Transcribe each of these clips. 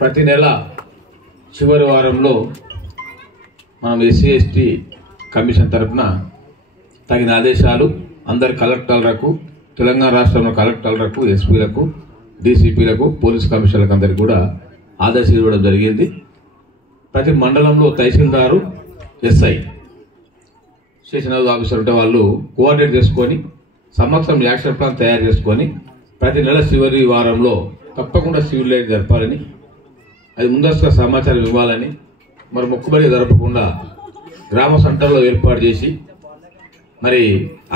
ప్రతి నెల చివరి వారంలో మనం ఎస్సీ ఎస్టీ కమిషన్ తరఫున తగిన ఆదేశాలు అందరి కలెక్టర్లకు, తెలంగాణ రాష్ట్రంలో కలెక్టర్లకు, ఎస్పీలకు, డీసీపీలకు, పోలీస్ కమిషనర్లకు అందరికీ కూడా ఆదేశాలు ఇవ్వడం జరిగింది. ప్రతి మండలంలో tahsildar, SI, station house officer ఉంటే వాళ్ళు కోఆర్డినేట్ చేసుకొని సంవత్సరం యాక్షన్ ప్లాన్ తయారు చేసుకొని ప్రతి నెల చివరి వారంలో తప్పకుండా సివిల్ లైన్ జరపాలని, అది ముందస్తుగా సమాచారం ఇవ్వాలని, మరి మొక్కుబడి జరపకుండా గ్రామ సెంటర్లో ఏర్పాటు చేసి మరి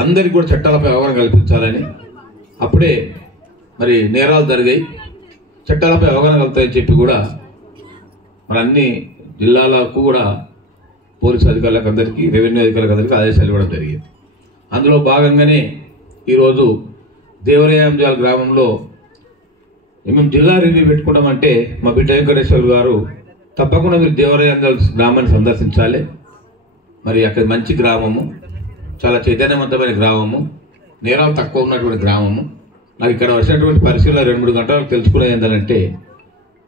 అందరికీ కూడా చట్టాలపై అవగాహన కల్పించాలని, అప్పుడే మరి నేరాలు జరిగాయి, చట్టాలపై అవగాహన కలుగుతాయని చెప్పి కూడా మరి అన్ని జిల్లాలకు కూడా పోలీసు అధికారులకు అందరికీ, రెవెన్యూ అధికారులకు అందరికీ ఆదేశాలు ఇవ్వడం జరిగింది. అందులో భాగంగానే ఈరోజు దేవరాయంజాల్ గ్రామంలో మేము జిల్లా రివ్యూ పెట్టుకోవడమంటే మా బిడ్డ వెంకటేశ్వర్ గారు తప్పకుండా మీరు దేవరాయంజాల్ గ్రామాన్ని సందర్శించాలి. మరి అక్కడ మంచి గ్రామము, చాలా చైతన్యవంతమైన గ్రామము, నేరాలు తక్కువ ఉన్నటువంటి గ్రామము. నాకు ఇక్కడ వచ్చినటువంటి పరిశీలన 2-3 గంటలకు తెలుసుకునేది ఏంటంటే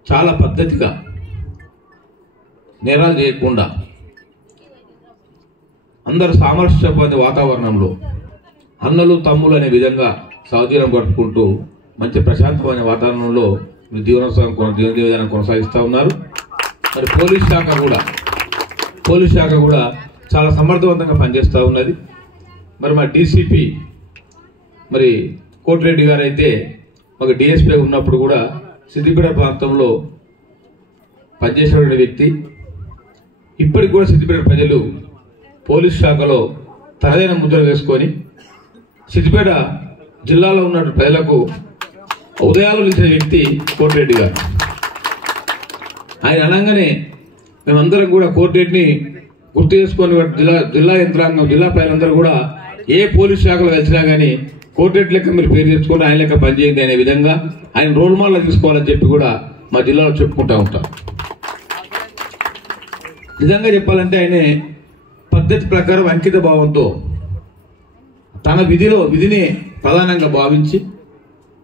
చాలా పద్ధతిగా నేరాలు చేయకుండా అందరూ సామరస్యమైన వాతావరణంలో అన్నలు తమ్ములు అనే విధంగా సౌజన్యం గడుపుకుంటూ మంచి ప్రశాంతమైన వాతావరణంలో జీవన విధానం కొనసాగిస్తూ ఉన్నారు. మరి పోలీస్ శాఖ కూడా చాలా సమర్థవంతంగా పనిచేస్తూ ఉన్నది. మరి మా డీసీపీ మరి కోటిరెడ్డి గారు అయితే మాకు డిఎస్పీ ఉన్నప్పుడు కూడా సిద్దిపేట ప్రాంతంలో పనిచేసేటువంటి వ్యక్తి. ఇప్పటికి కూడా సిద్దిపేట ప్రజలు పోలీస్ శాఖలో తనదైన ముద్ర వేసుకొని సిద్దిపేట జిల్లాలో ఉన్న ప్రజలకు ఉదయాలు నిలిచిన వ్యక్తి కోటిరెడ్డి గారు. ఆయన అనగానే మేమందరం కూడా కోటిరెడ్డిని గుర్తు చేసుకొని జిల్లా యంత్రాంగం, జిల్లా ప్రజలందరూ కూడా ఏ పోలీస్ శాఖలో వెళ్చినా కానీ కోటిరెడ్డి లెక్క మీరు పేరు తెచ్చుకొని ఆయన లెక్క పనిచేయండి అనే విధంగా ఆయన రోల్ మోడల్ తీసుకోవాలని చెప్పి కూడా మా జిల్లాలో చెప్పుకుంటూ ఉంటాం. నిజంగా చెప్పాలంటే ఆయన పద్ధతి ప్రకారం అంకిత భావంతో తన విధిని ప్రధానంగా భావించి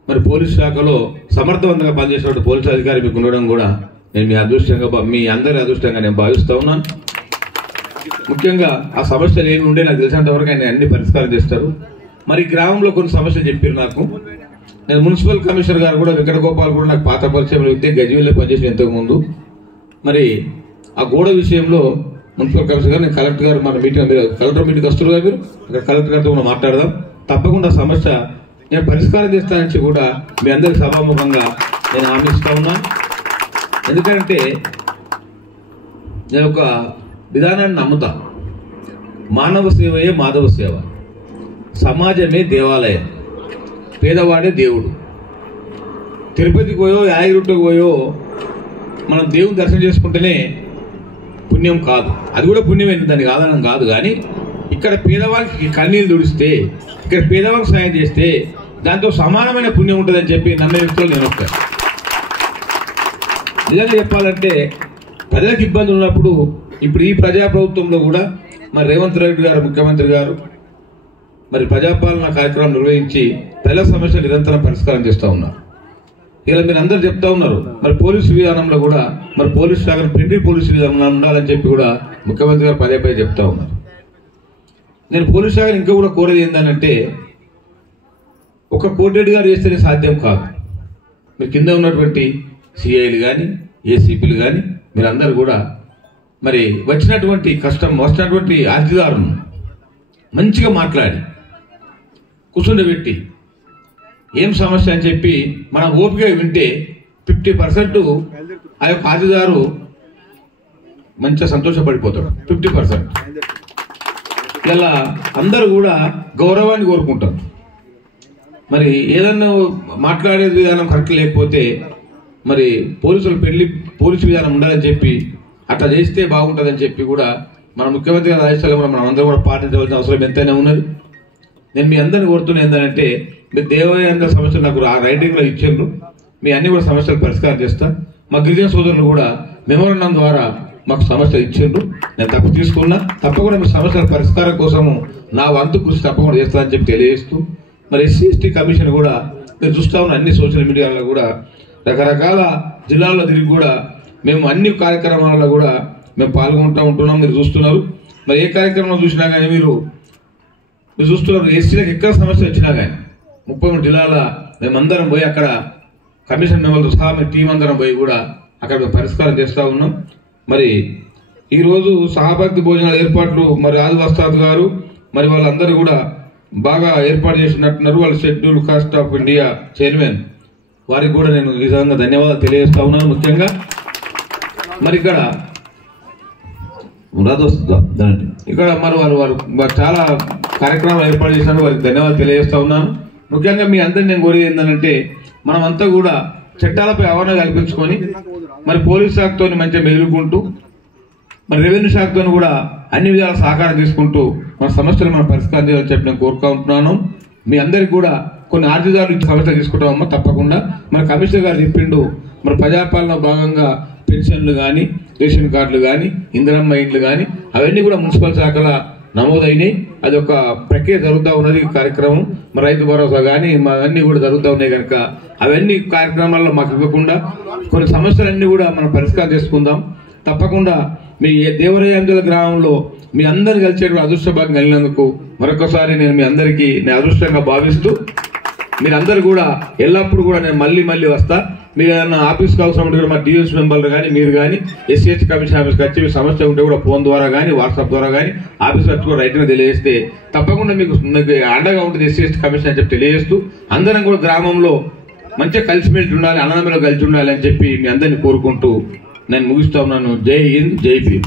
మరి పోలీస్ శాఖలో సమర్థవంతంగా పనిచేసినటువంటి పోలీసు అధికారి మీకు ఉండడం కూడా నేను మీ అందరి అదృష్టంగా నేను భావిస్తూ ఉన్నాను. ముఖ్యంగా ఆ సమస్యలు ఏమి ఉండే నాకు తెలిసినంత వరకు ఆయన అన్ని పరిష్కారం చేస్తారు. మరి గ్రామంలో కొన్ని సమస్యలు చెప్పారు నాకు. నేను మున్సిపల్ కమిషనర్ గారు కూడా వెంకటగోపాల్ కూడా నాకు పాత పరిచయం వ్యక్తి, గజ్వేల్లో పనిచేసిన ఇంతకుముందు. మరి ఆ గోడ విషయంలో మున్సిపల్ కమిషనర్ గారు, నేను కలెక్టర్ గారు మన కలెక్టర్ మీటింగ్ వస్తున్నారు కదా, మీరు అక్కడ కలెక్టర్ గారితో మనం మాట్లాడదాం. తప్పకుండా సమస్య నేను పరిష్కారం చేస్తానని కూడా మీ అందరికి సభాముఖంగా నేను హామీ ఇస్తా ఉన్నాను. ఎందుకంటే నేను ఒక విధానాన్ని నమ్ముతా. మానవ సేవయే మాధవ సేవ, సమాజమే దేవాలయం, పేదవాడే దేవుడు. తిరుపతికి పోయో యాదగిరిగుట్టకు పోయో మనం దేవుని దర్శనం చేసుకుంటేనే పుణ్యం కాదు, అది కూడా పుణ్యమే, దాన్ని కాదనం కాదు. కానీ ఇక్కడ పేదవాళ్ళకి కన్నీళ్ళు తుడిస్తే, ఇక్కడ పేదవాళ్ళకి సాయం చేస్తే దాంతో సమానమైన పుణ్యం ఉంటుందని చెప్పి నమ్మే వ్యక్తులు నేను వస్తాను. నిజంగా చెప్పాలంటే ప్రజలకు ఇబ్బంది ఉన్నప్పుడు ఇప్పుడు ఈ ప్రజాప్రభుత్వంలో కూడా మరి రేవంత్ రెడ్డి గారు ముఖ్యమంత్రి గారు మరి ప్రజాపాలన కార్యక్రమం నిర్వహించి ప్రజల సమస్యలు నిరంతరం పరిష్కారం చేస్తూ ఉన్నారు. ఇలా మీరు అందరూ చెప్తా ఉన్నారు మరి పోలీసు విధానంలో కూడా మరి పోలీసు శాఖను పెండి పోలీసు విధానం ఉండాలని చెప్పి కూడా ముఖ్యమంత్రి గారు పదే చెప్తా ఉన్నారు. నేను పోలీసు శాఖను ఇంకా కూడా కోరేది ఏంటంటే ఒక కోటిరెడ్డి గారు చేస్తేనే సాధ్యం కాదు. మీరు కింద ఉన్నటువంటి సిఐలు కానీ ఏసీపీలు కానీ మీరందరూ కూడా మరి వచ్చినటువంటి అర్జీదారులను మంచిగా మాట్లాడి కూర్చుండబెట్టి ఏం సమస్య అని చెప్పి మనం ఓపిక వింటే 50% ఆ యొక్క అర్జీదారు మంచిగా సంతోషపడిపోతాడు. 50% ఇలా అందరూ కూడా గౌరవాన్ని కోరుకుంటారు. మరి ఏదన్నా మాట్లాడే విధానం కరెక్ట్ లేకపోతే మరి పోలీసు విధానం ఉండాలని చెప్పి అట్లా చేస్తే బాగుంటుందని చెప్పి కూడా మన ముఖ్యమంత్రి గారి ఆదేశాలు కూడా మనం అందరూ కూడా పాటించవలసిన అవసరం ఎంతైనా ఉన్నది. నేను మీ అందరిని కోరుతున్నా ఏంటంటే మీరు దేవాలయ సమస్యలు నాకు రైటింగ్లో ఇచ్చిండ్రు, మీ అన్ని కూడా సమస్యలు పరిష్కారం చేస్తా. మా గిరిజన సోదరులు కూడా మెమోరాండం ద్వారా మాకు సమస్యలు ఇచ్చిండ్రు, నేను తప్పు తీసుకున్నా. తప్పకుండా మీ సమస్యల పరిష్కారం కోసము నా వంతు కృషి తప్పకుండా చేస్తానని చెప్పి తెలియజేస్తూ మరి ఎస్సీ ఎస్టీ కమిషన్ కూడా మీరు చూస్తా ఉన్న అన్ని సోషల్ మీడియాలో కూడా రకరకాల జిల్లాల్లో తిరిగి కూడా మేము అన్ని కార్యక్రమాల్లో కూడా మేము పాల్గొంటూ ఉంటున్నాం. మీరు చూస్తున్నారు. మరి ఏ కార్యక్రమం చూసినా కానీ మీరు చూస్తున్నారు. ఎస్సీలకు ఎక్కడ సమస్య వచ్చినా కానీ 33 జిల్లాల మేమందరం పోయి అక్కడ కమిషన్ మెంబర్లతో సహా మీ టీం అందరం పోయి కూడా అక్కడ మేము పరిష్కారం చేస్తూ ఉన్నాం. మరి ఈరోజు సహభక్తి భోజనాల ఏర్పాట్లు మరి ఆదివాస్తాద్ గారు మరి వాళ్ళందరూ కూడా బాగా ఏర్పాటు చేసినట్టున్నారు. వాళ్ళ schedule caste of India chairman వారికి కూడా నేను ఈ విధంగా ధన్యవాదాలు తెలియజేస్తా ఉన్నాను. ముఖ్యంగా మరి ఇక్కడ మరి వారు చాలా కార్యక్రమాలు ఏర్పాటు చేసినట్టు వారికి ధన్యవాదాలు తెలియజేస్తా ఉన్నాను. ముఖ్యంగా మీ అందరినీ నేను కోరేది ఏంటంటే మనమంతా కూడా చట్టాలపై అవగాహన కల్పించుకొని మరి పోలీస్ శాఖతో మంచిగా మెదులుకుంటూ మరి రెవెన్యూ శాఖతో కూడా అన్ని విధాల సహకారం తీసుకుంటూ మన సమస్యలు మనం పరిష్కారం చేయాలని చెప్పి నేను కోరుకుంటున్నాను. మీ అందరికి కూడా కొన్ని ఆర్జిదారులు సమస్యలు తీసుకుంటామమ్మా తప్పకుండా. మన కమిషనర్ గారు చెప్పిండు మరి ప్రజాపాలన భాగంగా పెన్షన్లు కానీ రేషన్ కార్డులు కానీ ఇందిరమ్మ ఇండ్లు కానీ అవన్నీ కూడా మున్సిపల్ శాఖల నమోదైనాయి. అది ఒక ప్రక్రియ జరుగుతూ ఉన్నది కార్యక్రమం. మరి రైతు భరోసా కానీ అన్నీ కూడా జరుగుతూ ఉన్నాయి కనుక అవన్నీ కార్యక్రమాల్లో మాకు ఇవ్వకుండా కొన్ని సమస్యలన్నీ కూడా మనం పరిష్కారం చేసుకుందాం. తప్పకుండా మీ దేవరయాంజల గ్రామంలో మీ అందరు కలిసేటువంటి అదృష్ట భాగం కలిగినందుకు మరొకసారి నేను మీ అందరికీ నేను అదృష్టంగా భావిస్తూ మీరందరూ కూడా ఎల్లప్పుడూ కూడా నేను మళ్ళీ వస్తా. మీరు ఏదైనా ఆఫీస్కి అవసరం ఉంటే కూడా మా డిఎస్ మెంబర్లు కానీ మీరు కానీ ఎస్సీహెచ్ కమిషన్ ఆఫీస్కి వచ్చి మీ సమస్య ఉంటే కూడా ఫోన్ ద్వారా కానీ వాట్సాప్ ద్వారా కానీ ఆఫీస్ వచ్చి కూడా రైట్గా తెలియజేస్తే తప్పకుండా మీకు అండగా ఉంటుంది ఎస్సీహెచ్ కమిషన్ అని చెప్పి తెలియజేస్తూ అందరం కూడా గ్రామంలో మంచిగా కలిసిమెలిసి ఉండాలి, అన్నదమ్ములో కలిసి ఉండాలి అని చెప్పి మీ అందరినీ కోరుకుంటూ నేను ముగిస్తా ఉన్నాను. జై హింద్, జై భీమ్.